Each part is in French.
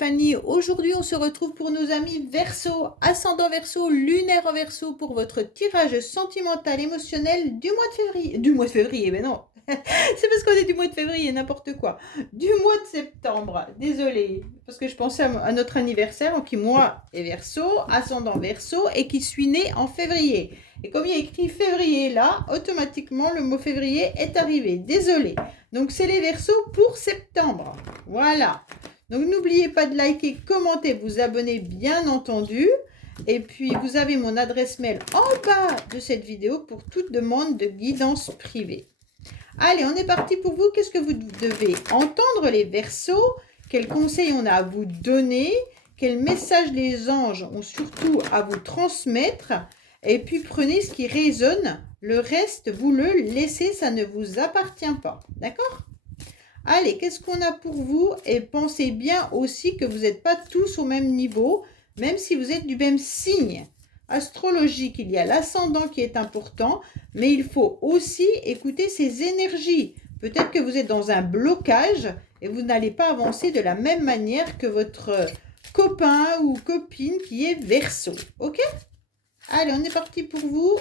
Stéphanie. Aujourd'hui, on se retrouve pour nos amis Verseau, ascendant Verseau, lunaire en Verseau pour votre tirage sentimental émotionnel du mois de février. Du mois de février, mais non. C'est parce qu'on est du mois de février, n'importe quoi. Du mois de septembre. Désolée, parce que je pensais à notre anniversaire, qui moi est Verseau, ascendant Verseau et qui suis né en février. Et comme il y a écrit février là, automatiquement le mot février est arrivé. Désolée. Donc c'est les Verseaux pour septembre. Voilà. Donc n'oubliez pas de liker, commenter, vous abonner bien entendu. Et puis vous avez mon adresse mail en bas de cette vidéo pour toute demande de guidance privée. Allez, on est parti pour vous. Qu'est-ce que vous devez entendre les Verseaux? Quels conseils on a à vous donner? Quels messages les anges ont surtout à vous transmettre? Et puis prenez ce qui résonne. Le reste, vous le laissez, ça ne vous appartient pas. D'accord? Allez, qu'est-ce qu'on a pour vous? Et pensez bien aussi que vous n'êtes pas tous au même niveau, même si vous êtes du même signe. Astrologique, il y a l'ascendant qui est important, mais il faut aussi écouter ses énergies. Peut-être que vous êtes dans un blocage et vous n'allez pas avancer de la même manière que votre copain ou copine qui est Verseau. Ok? Allez, on est parti pour vous.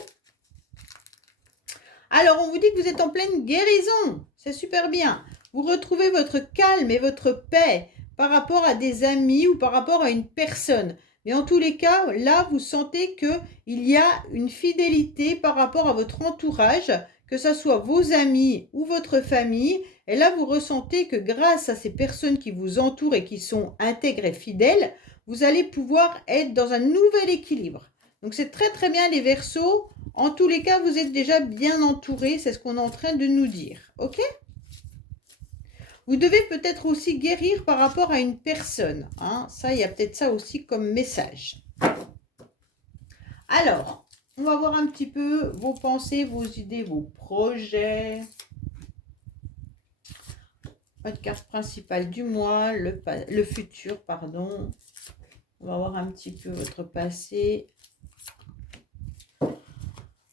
Alors, on vous dit que vous êtes en pleine guérison. C'est super bien. Vous retrouvez votre calme et votre paix par rapport à des amis ou par rapport à une personne. Mais en tous les cas, là, vous sentez qu'il y a une fidélité par rapport à votre entourage, que ce soit vos amis ou votre famille. Et là, vous ressentez que grâce à ces personnes qui vous entourent et qui sont intègres et fidèles, vous allez pouvoir être dans un nouvel équilibre. Donc, c'est très, très bien les Verseaux. En tous les cas, vous êtes déjà bien entourés. C'est ce qu'on est en train de nous dire. OK ? Vous devez peut-être aussi guérir par rapport à une personne. Hein. Ça, il y a peut-être ça aussi comme message. Alors, on va voir un petit peu vos pensées, vos idées, vos projets. Votre carte principale du mois, le futur, pardon. On va voir un petit peu votre passé.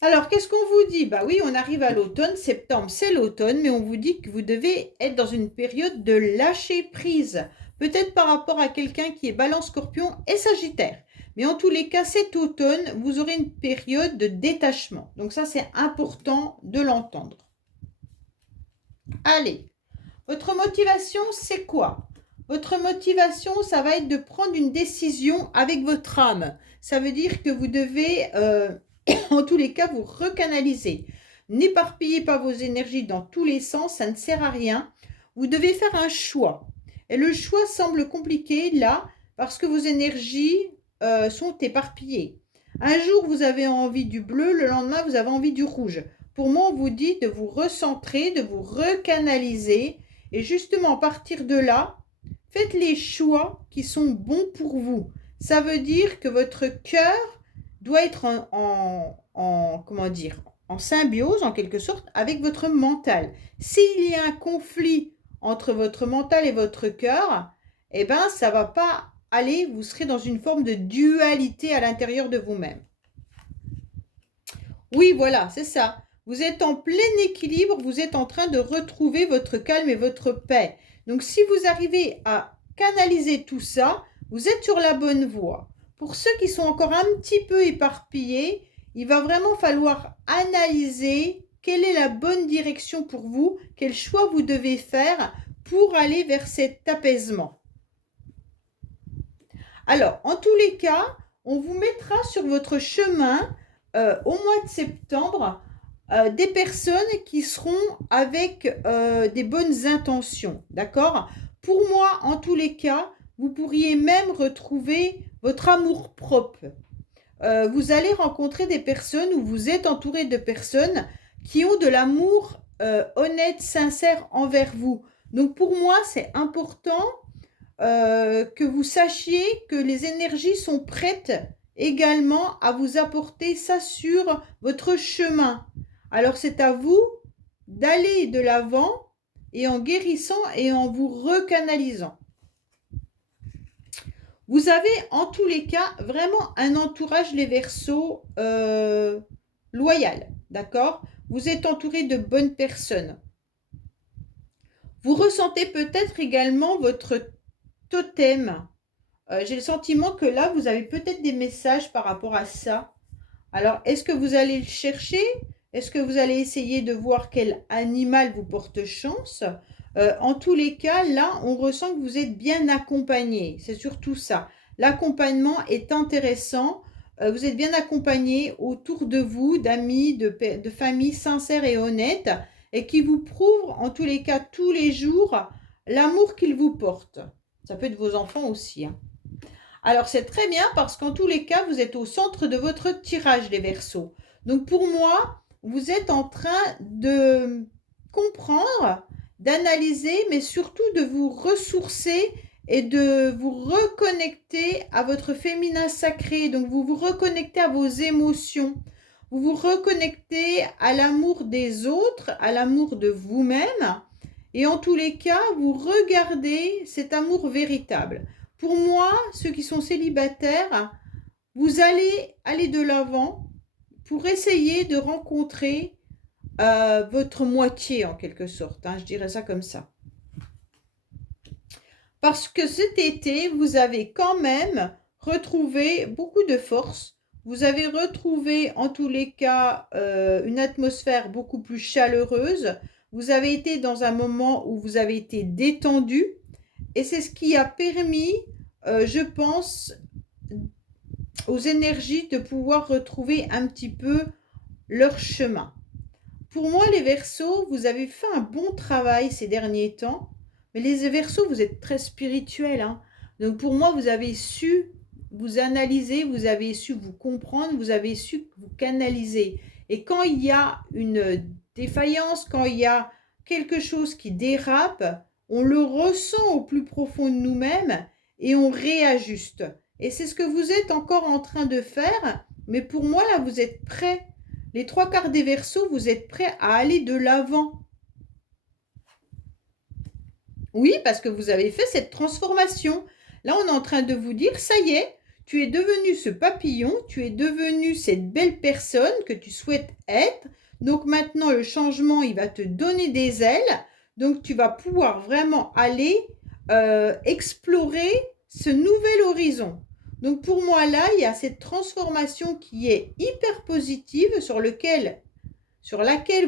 Alors, qu'est-ce qu'on vous dit? Bah oui, on arrive à l'automne, septembre, c'est l'automne, mais on vous dit que vous devez être dans une période de lâcher prise. Peut-être par rapport à quelqu'un qui est Balance, Scorpion et Sagittaire. Mais en tous les cas, cet automne, vous aurez une période de détachement. Donc ça, c'est important de l'entendre. Allez, votre motivation, c'est quoi? Votre motivation, ça va être de prendre une décision avec votre âme. Ça veut dire que vous devez... en tous les cas, vous recanalisez. N'éparpillez pas vos énergies dans tous les sens, ça ne sert à rien. Vous devez faire un choix. Et le choix semble compliqué là, parce que vos énergies sont éparpillées. Un jour, vous avez envie du bleu, le lendemain, vous avez envie du rouge. Pour moi, on vous dit de vous recentrer, de vous recanaliser. Et justement, à partir de là, faites les choix qui sont bons pour vous. Ça veut dire que votre cœur doit être comment dire, en symbiose, en quelque sorte, avec votre mental. S'il y a un conflit entre votre mental et votre cœur, eh bien, ça ne va pas aller, vous serez dans une forme de dualité à l'intérieur de vous-même. Oui, voilà, c'est ça. Vous êtes en plein équilibre, vous êtes en train de retrouver votre calme et votre paix. Donc, si vous arrivez à canaliser tout ça, vous êtes sur la bonne voie. Pour ceux qui sont encore un petit peu éparpillés, il va vraiment falloir analyser quelle est la bonne direction pour vous, quel choix vous devez faire pour aller vers cet apaisement. Alors, en tous les cas, on vous mettra sur votre chemin au mois de septembre des personnes qui seront avec des bonnes intentions, d'accord? Pour moi, en tous les cas, vous pourriez même retrouver votre amour-propre. Vous allez rencontrer des personnes où vous êtes entouré de personnes qui ont de l'amour honnête, sincère envers vous. Donc pour moi, c'est important que vous sachiez que les énergies sont prêtes également à vous apporter ça sur votre chemin. Alors c'est à vous d'aller de l'avant et en guérissant et en vous recanalisant. Vous avez en tous les cas vraiment un entourage, les Verseaux, loyal, d'accord? Vous êtes entouré de bonnes personnes. Vous ressentez peut-être également votre totem J'ai le sentiment que là, vous avez peut-être des messages par rapport à ça. Alors, est-ce que vous allez le chercher? Est-ce que vous allez essayer de voir quel animal vous porte chance? En tous les cas, là, on ressent que vous êtes bien accompagné. C'est surtout ça. L'accompagnement est intéressant. Vous êtes bien accompagné autour de vous, d'amis, de familles sincères et honnêtes, et qui vous prouvent, en tous les cas, tous les jours, l'amour qu'ils vous portent. Ça peut être vos enfants aussi, hein. Alors c'est très bien parce qu'en tous les cas, vous êtes au centre de votre tirage, les Verseaux. Donc pour moi, vous êtes en train de comprendre, d'analyser, mais surtout de vous ressourcer et de vous reconnecter à votre féminin sacré. Donc vous vous reconnectez à vos émotions. Vous vous reconnectez à l'amour des autres, à l'amour de vous-même. Et en tous les cas, vous regardez cet amour véritable. Pour moi, ceux qui sont célibataires, vous allez aller de l'avant pour essayer de rencontrer votre moitié en quelque sorte, hein, je dirais ça comme ça. Parce que cet été, vous avez quand même retrouvé beaucoup de force. Vous avez retrouvé en tous les cas une atmosphère beaucoup plus chaleureuse. Vous avez été dans un moment où vous avez été détendu. Et c'est ce qui a permis, je pense, aux énergies de pouvoir retrouver un petit peu leur chemin. Pour moi, les Verseaux, vous avez fait un bon travail ces derniers temps. Mais les Verseaux, vous êtes très spirituels, hein. Donc pour moi, vous avez su vous analyser, vous avez su vous comprendre, vous avez su vous canaliser. Et quand il y a une défaillance, quand il y a quelque chose qui dérape, on le ressent au plus profond de nous-mêmes et on réajuste. Et c'est ce que vous êtes encore en train de faire. Mais pour moi, là, vous êtes prêts. Les 3/4 des Verseaux, vous êtes prêts à aller de l'avant. Oui, parce que vous avez fait cette transformation. Là, on est en train de vous dire, ça y est, tu es devenu ce papillon, tu es devenu cette belle personne que tu souhaites être. Donc maintenant, le changement, il va te donner des ailes. Donc tu vas pouvoir vraiment aller explorer ce nouvel horizon. Donc pour moi, là, il y a cette transformation qui est hyper positive sur laquelle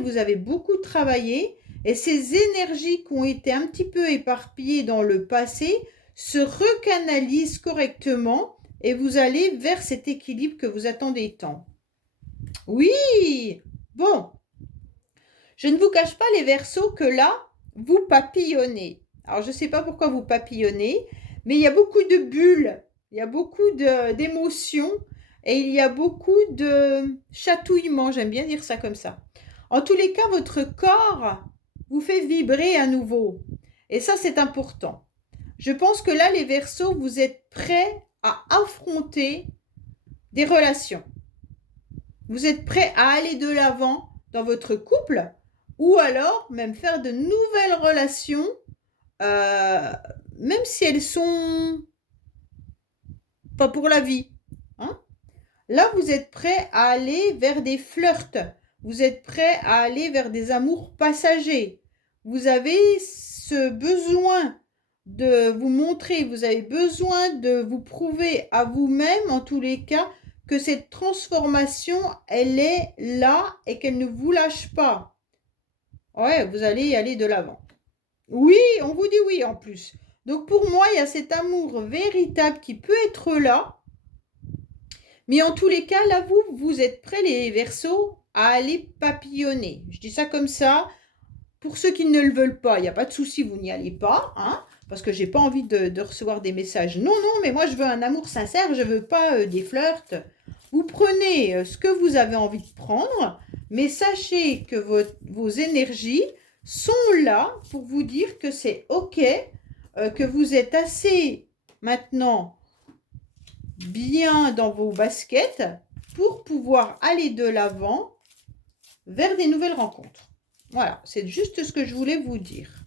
vous avez beaucoup travaillé. Et ces énergies qui ont été un petit peu éparpillées dans le passé se recanalisent correctement et vous allez vers cet équilibre que vous attendez tant. Oui, bon, je ne vous cache pas les Verseaux que là, vous papillonnez. Alors je ne sais pas pourquoi vous papillonnez, mais il y a beaucoup de bulles, il y a beaucoup d'émotions et il y a beaucoup de chatouillements, j'aime bien dire ça comme ça. En tous les cas, votre corps vous fait vibrer à nouveau. Et ça, c'est important. Je pense que là, les Verseaux, vous êtes prêts à affronter des relations. Vous êtes prêts à aller de l'avant dans votre couple ou alors même faire de nouvelles relations, même si elles sont pas pour la vie, hein. Là, vous êtes prêts à aller vers des flirts. Vous êtes prêts à aller vers des amours passagers. Vous avez ce besoin de vous montrer, vous avez besoin de vous prouver à vous-même, en tous les cas, que cette transformation, elle est là et qu'elle ne vous lâche pas. Ouais, vous allez y aller de l'avant. Oui, on vous dit oui en plus. Donc pour moi, il y a cet amour véritable qui peut être là. Mais en tous les cas, là, vous êtes prêts, les Verseaux, à aller papillonner. Je dis ça comme ça. Pour ceux qui ne le veulent pas, il n'y a pas de souci, vous n'y allez pas, hein, parce que j'ai pas envie de recevoir des messages. Non, non, mais moi, je veux un amour sincère, je veux pas des flirts. Vous prenez ce que vous avez envie de prendre, mais sachez que vos énergies sont là pour vous dire que c'est OK, que vous êtes assez maintenant bien dans vos baskets pour pouvoir aller de l'avant vers des nouvelles rencontres. Voilà, c'est juste ce que je voulais vous dire.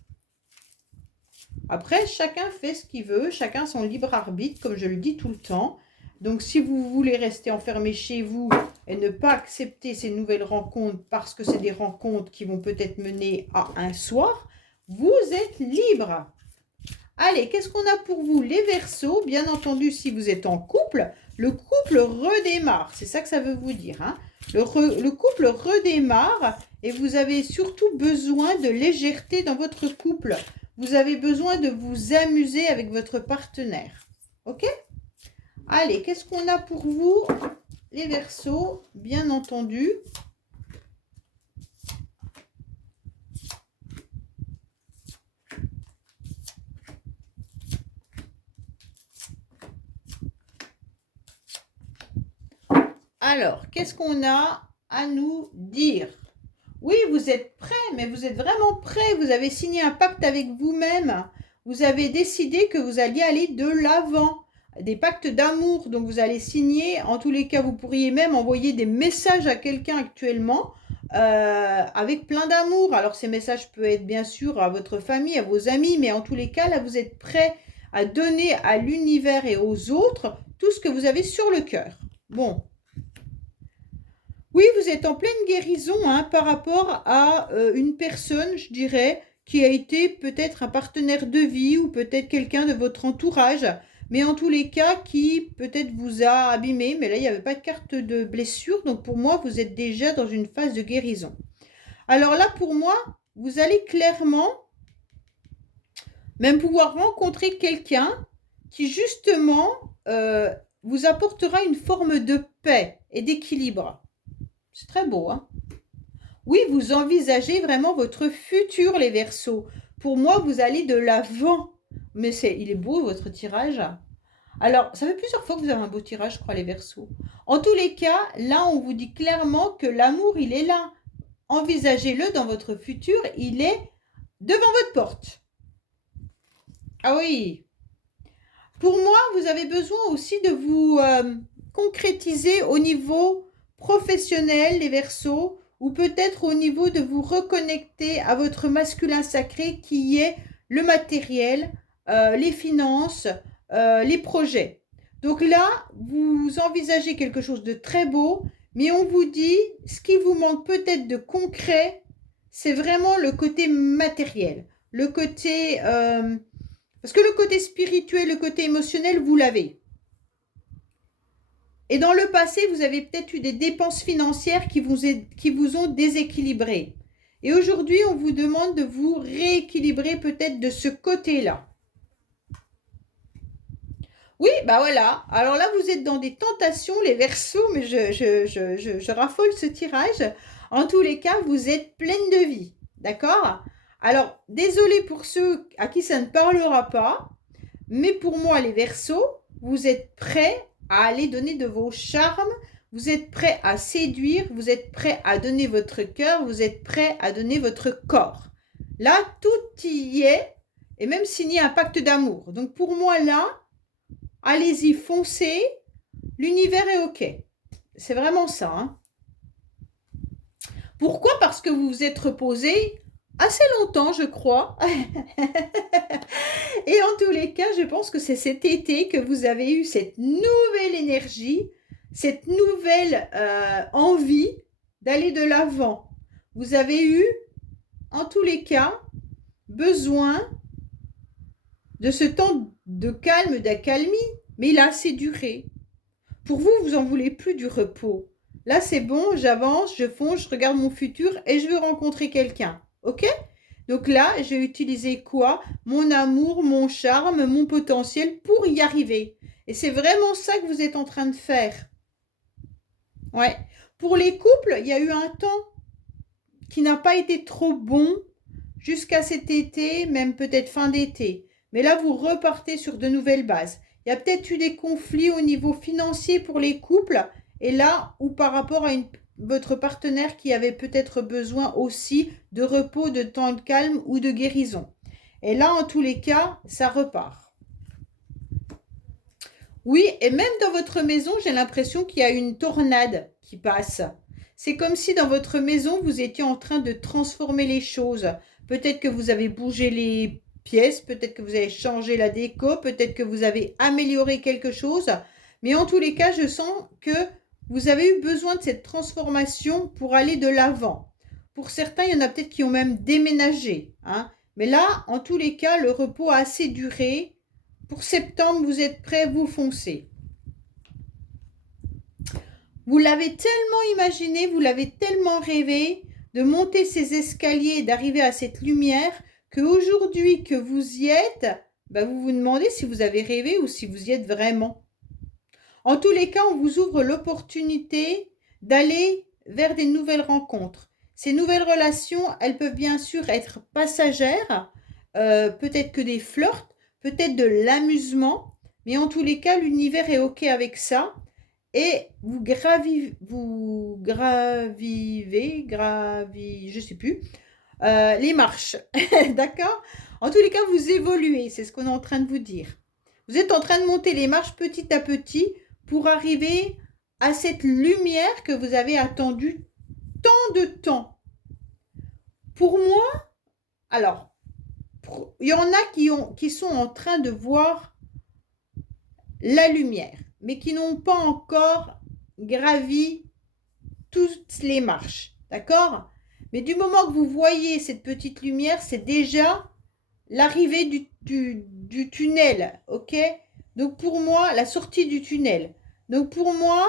Après, chacun fait ce qu'il veut, chacun son libre arbitre, comme je le dis tout le temps. Donc, si vous voulez rester enfermé chez vous et ne pas accepter ces nouvelles rencontres parce que c'est des rencontres qui vont peut-être mener à un soir, vous êtes libre. Allez, qu'est-ce qu'on a pour vous, les Verseaux? Bien entendu, si vous êtes en couple, le couple redémarre. C'est ça que ça veut vous dire, hein. Le couple redémarre et vous avez surtout besoin de légèreté dans votre couple. Vous avez besoin de vous amuser avec votre partenaire. Ok? Allez, qu'est-ce qu'on a pour vous, les Verseaux? Bien entendu. Alors, qu'est-ce qu'on a à nous dire? Oui, vous êtes prêts, mais vous êtes vraiment prêts. Vous avez signé un pacte avec vous-même. Vous avez décidé que vous alliez aller de l'avant. Des pactes d'amour, donc vous allez signer. En tous les cas, vous pourriez même envoyer des messages à quelqu'un actuellement avec plein d'amour. Alors, ces messages peuvent être bien sûr à votre famille, à vos amis, mais en tous les cas, là, vous êtes prêts à donner à l'univers et aux autres tout ce que vous avez sur le cœur. Bon. Oui, vous êtes en pleine guérison hein, par rapport à une personne, je dirais, qui a été peut-être un partenaire de vie ou peut-être quelqu'un de votre entourage, mais en tous les cas qui peut-être vous a abîmé, mais là il n'y avait pas de carte de blessure, donc pour moi vous êtes déjà dans une phase de guérison. Alors là pour moi, vous allez clairement même pouvoir rencontrer quelqu'un qui justement vous apportera une forme de paix et d'équilibre. C'est très beau, hein? Oui, vous envisagez vraiment votre futur, les Verseaux. Pour moi, vous allez de l'avant. Mais il est beau, votre tirage. Alors, ça fait plusieurs fois que vous avez un beau tirage, je crois, les Verseaux. En tous les cas, là, on vous dit clairement que l'amour, il est là. Envisagez-le dans votre futur, il est devant votre porte. Ah oui. Pour moi, vous avez besoin aussi de vous concrétiser au niveau professionnel, les Verseaux, ou peut-être au niveau de vous reconnecter à votre masculin sacré qui est le matériel, les finances, les projets. Donc là, vous envisagez quelque chose de très beau, mais on vous dit, ce qui vous manque peut-être de concret, c'est vraiment le côté matériel, le côté... parce que le côté spirituel, le côté émotionnel, vous l'avez. Et dans le passé, vous avez peut-être eu des dépenses financières qui vous ont déséquilibré. Et aujourd'hui, on vous demande de vous rééquilibrer peut-être de ce côté-là. Oui, bah voilà. Alors là, vous êtes dans des tentations, les Verseaux, mais je raffole ce tirage. En tous les cas, vous êtes pleine de vie. D'accord? Alors, désolé pour ceux à qui ça ne parlera pas, mais pour moi, les Verseaux, vous êtes prêts à aller donner de vos charmes, vous êtes prêts à séduire, vous êtes prêts à donner votre cœur, vous êtes prêts à donner votre corps. Là, tout y est, et même signer un pacte d'amour. Donc pour moi, là, allez-y, foncez, l'univers est OK. C'est vraiment ça. Hein. Pourquoi? Parce que vous vous êtes reposé assez longtemps, je crois. Et en tous les cas, je pense que c'est cet été que vous avez eu cette nouvelle énergie, cette nouvelle envie d'aller de l'avant. Vous avez eu, en tous les cas, besoin de ce temps de calme, d'accalmie, mais il a assez duré. Pour vous, vous n'en voulez plus du repos. Là, c'est bon, j'avance, je fonce, je regarde mon futur et je veux rencontrer quelqu'un. OK ? Donc là, j'ai utilisé quoi? Mon amour, mon charme, mon potentiel pour y arriver. Et c'est vraiment ça que vous êtes en train de faire. Ouais. Pour les couples, il y a eu un temps qui n'a pas été trop bon jusqu'à cet été, même peut-être fin d'été. Mais là, vous repartez sur de nouvelles bases. Il y a peut-être eu des conflits au niveau financier pour les couples. Et là, ou par rapport à votre partenaire qui avait peut-être besoin aussi de repos, de temps de calme ou de guérison. Et là, en tous les cas, ça repart. Oui, et même dans votre maison, j'ai l'impression qu'il y a une tornade qui passe. C'est comme si dans votre maison, vous étiez en train de transformer les choses. Peut-être que vous avez bougé les pièces, peut-être que vous avez changé la déco, peut-être que vous avez amélioré quelque chose. Mais en tous les cas, je sens que vous avez eu besoin de cette transformation pour aller de l'avant. Pour certains, il y en a peut-être qui ont même déménagé. Hein. Mais là, en tous les cas, le repos a assez duré. Pour septembre, vous êtes prêts, vous foncez. Vous l'avez tellement imaginé, vous l'avez tellement rêvé de monter ces escaliers et d'arriver à cette lumière qu'aujourd'hui que vous y êtes, bah vous vous demandez si vous avez rêvé ou si vous y êtes vraiment. En tous les cas, on vous ouvre l'opportunité d'aller vers des nouvelles rencontres. Ces nouvelles relations, elles peuvent bien sûr être passagères, peut-être que des flirts, peut-être de l'amusement, mais en tous les cas, l'univers est OK avec ça. Et je sais plus, les marches, d'accord? En tous les cas, vous évoluez, c'est ce qu'on est en train de vous dire. Vous êtes en train de monter les marches petit à petit pour arriver à cette lumière que vous avez attendue tant de temps. Pour moi, alors, il y en a qui sont en train de voir la lumière, mais qui n'ont pas encore gravi toutes les marches, d'accord? Mais du moment que vous voyez cette petite lumière, c'est déjà l'arrivée du tunnel, ok? Donc pour moi, la sortie du tunnel. Donc pour moi,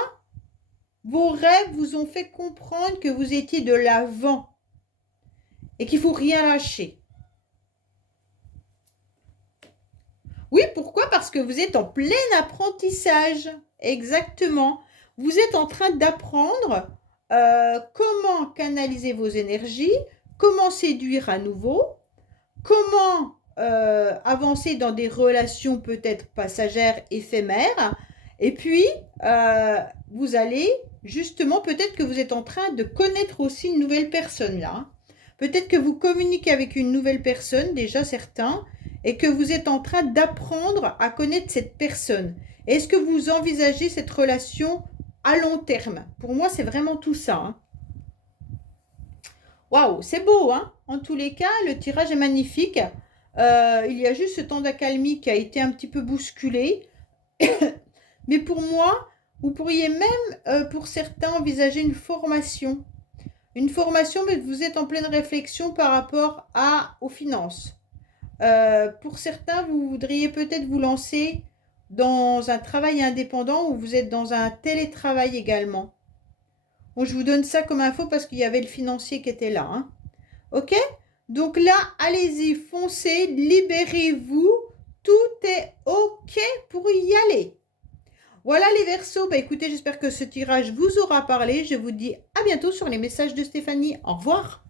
vos rêves vous ont fait comprendre que vous étiez de l'avant et qu'il ne faut rien lâcher. Oui, pourquoi? Parce que vous êtes en plein apprentissage. Exactement. Vous êtes en train d'apprendre comment canaliser vos énergies, comment séduire à nouveau, comment avancer dans des relations peut-être passagères, éphémères. Et puis, vous allez, justement, peut-être que vous êtes en train de connaître aussi une nouvelle personne là. Peut-être que vous communiquez avec une nouvelle personne, déjà certains, et que vous êtes en train d'apprendre à connaître cette personne. Est-ce que vous envisagez cette relation à long terme? Pour moi, c'est vraiment tout ça. Hein. Waouh, c'est beau, hein? En tous les cas, le tirage est magnifique. Il y a juste ce temps d'accalmie qui a été un petit peu bousculé. Mais pour moi, vous pourriez même, pour certains, envisager une formation. Une formation, mais vous êtes en pleine réflexion par rapport aux finances. Pour certains, vous voudriez peut-être vous lancer dans un travail indépendant ou vous êtes dans un télétravail également. Bon, je vous donne ça comme info parce qu'il y avait le financier qui était là. Hein. Ok? Donc là, allez-y, foncez, libérez-vous. Tout est ok pour y aller. Voilà les Verseaux. Bah, écoutez, j'espère que ce tirage vous aura parlé. Je vous dis à bientôt sur les messages de Stéphanie. Au revoir.